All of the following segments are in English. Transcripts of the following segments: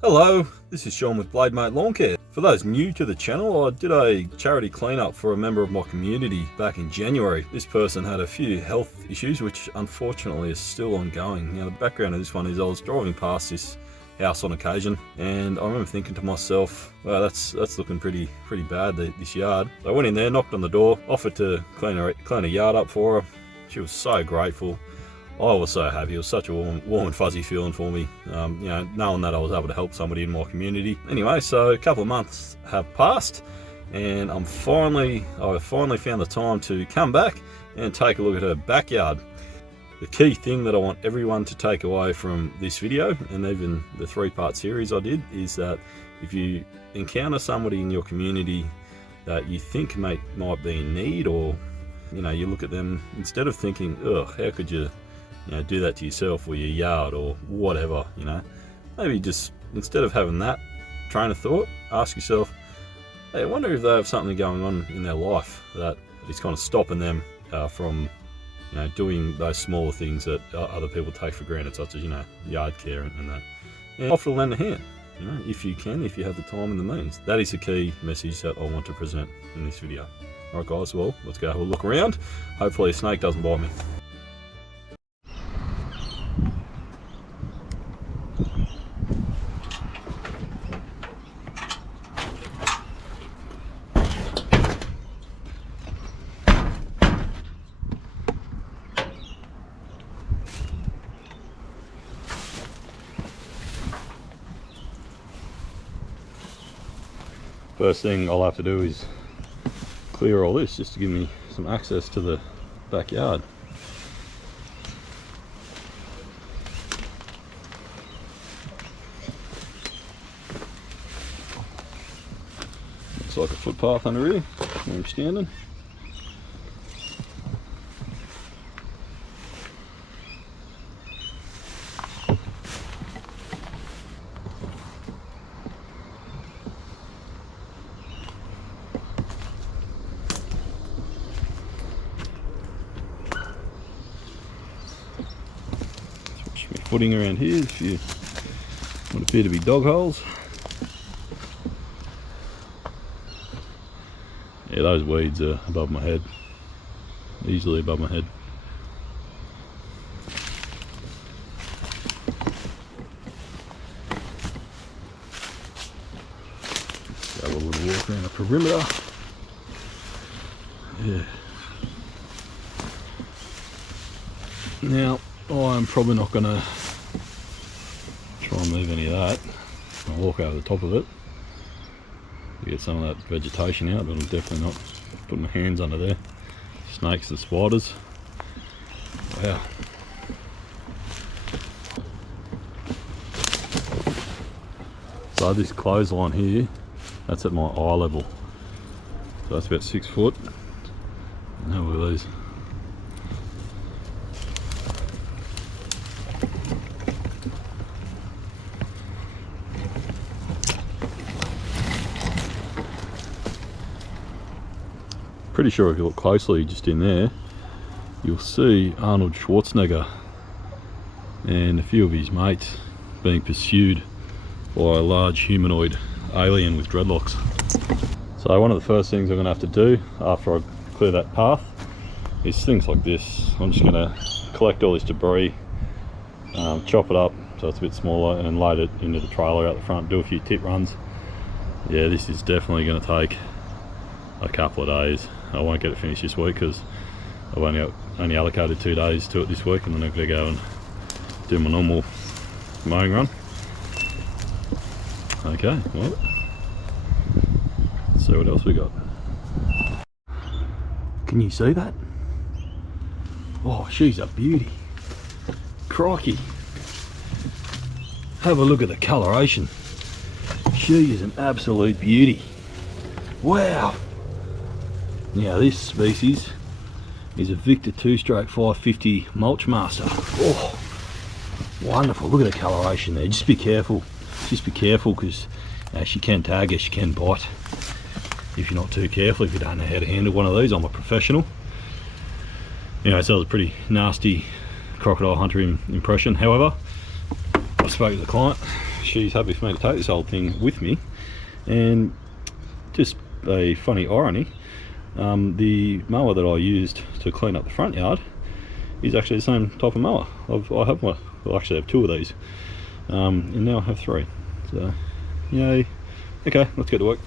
Hello, this is Sean with Blade Mate Lawn Care. For those new to the channel, I did a charity cleanup for a member of my community back in January. This person had a few health issues which unfortunately is still ongoing. Now the background of this one is I was driving past this house on occasion and I remember thinking to myself, wow, that's looking pretty bad, this yard. So I went in there, knocked on the door, offered to clean a yard up for her. She was so grateful. I was so happy. It was such a warm and fuzzy feeling for me, knowing that I was able to help somebody in my community. Anyway, so a couple of months have passed, and I finally found the time to come back and take a look at her backyard. The key thing that I want everyone to take away from this video, and even the 3-part series I did, is that if you encounter somebody in your community that you think might be in need, or you look at them, instead of thinking, ugh, how could you do that to yourself or your yard or whatever, maybe just instead of having that train of thought, ask yourself, hey, I wonder if they have something going on in their life that is kind of stopping them from doing those smaller things that other people take for granted, such as yard care and that. And offer to lend a hand, if you can, if you have the time and the means. That is the key message that I want to present in this video. Alright guys, well, let's go have a look around. Hopefully a snake doesn't bite me. First thing I'll have to do is clear all this just to give me some access to the backyard. Looks like a footpath under here where I'm standing. Footing around here, if you what appear to be dog holes. Yeah, those weeds are above my head, easily above my head. Let's have a little walk around the perimeter. Yeah. Now, I'm probably not going to try and move any of that. I'll walk over the top of it to get some of that vegetation out, but I'm definitely not putting my hands under there. Snakes and spiders. Wow. So this clothesline here, that's at my eye level. So that's about 6 foot. And have a look at these. Pretty sure if you look closely just in there, you'll see Arnold Schwarzenegger and a few of his mates being pursued by a large humanoid alien with dreadlocks. So one of the first things I'm going to have to do after I clear that path is things like this. I'm just going to collect all this debris, chop it up so it's a bit smaller, and load it into the trailer out the front, do a few tip runs. Yeah, this is definitely going to take a couple of days. I won't get it finished this week because I've only allocated 2 days to it this week, and then I'm going to go and do my normal mowing run. Okay, well, let's see what else we got. Can you see that? Oh, she's a beauty. Crikey. Have a look at the coloration. She is an absolute beauty. Wow. Now this species is a Victor 2/550 Mulch Master. Oh, wonderful. Look at the coloration there. Just be careful. Just be careful, because she can tag you, she can bite. If you're not too careful, if you don't know how to handle one of these. I'm a professional. So it was a pretty nasty crocodile hunter impression. However, I I've spoken to the client. She's happy for me to take this whole thing with me, and just a funny irony, the mower that I used to clean up the front yard is actually the same type of mower. I have one. Well, actually I have two of these, and now I have three. So, yay. Okay, let's get to work.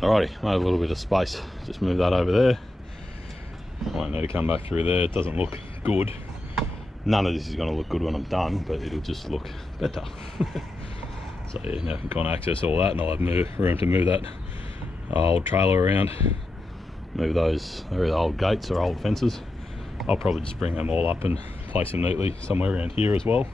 Alrighty, made a little bit of space. Just move that over there. I won't need to come back through there. It doesn't look good. None of this is going to look good when I'm done, but it'll just look better. So yeah, now I can kind of access all that, and I'll have room to move that old trailer around, move those old gates or old fences. I'll probably just bring them all up and place them neatly somewhere around here as well.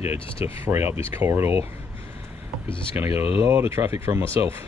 Yeah, just to free up this corridor, because it's going to get a lot of traffic from myself.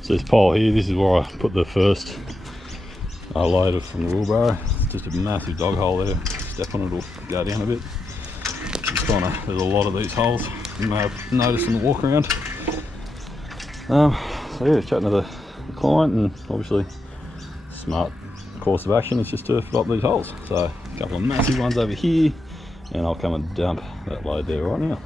So this pile here, this is where I put the first load from the wheelbarrow. Just a massive dog hole there. Step on it, will go down a bit. There's a lot of these holes you may have noticed on the walk around. So yeah, chatting to the client, and obviously smart course of action is just to fill up these holes. So a couple of massive ones over here, and I'll come and dump that load there right now.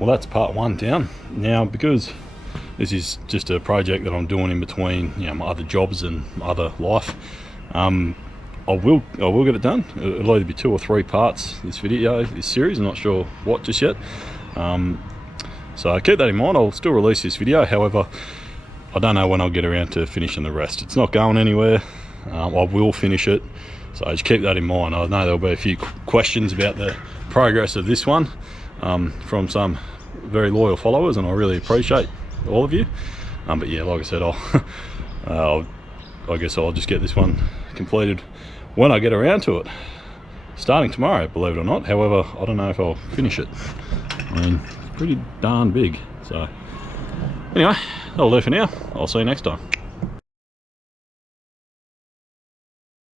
Well, that's part one down. Now, because this is just a project that I'm doing in between, you know, my other jobs and my other life, I will get it done. It'll either be 2 or 3 parts, this video, this series. I'm not sure what just yet. So keep that in mind. I'll still release this video. However, I don't know when I'll get around to finishing the rest. It's not going anywhere. I will finish it. So just keep that in mind. I know there'll be a few questions about the progress of this one from some very loyal followers, and I really appreciate all of you. But yeah, like I said, I guess I'll just get this one completed when I get around to it, starting tomorrow, believe it or not. However, I don't know if I'll finish it. I mean, it's pretty darn big. So anyway, that'll do for now. I'll see you next time.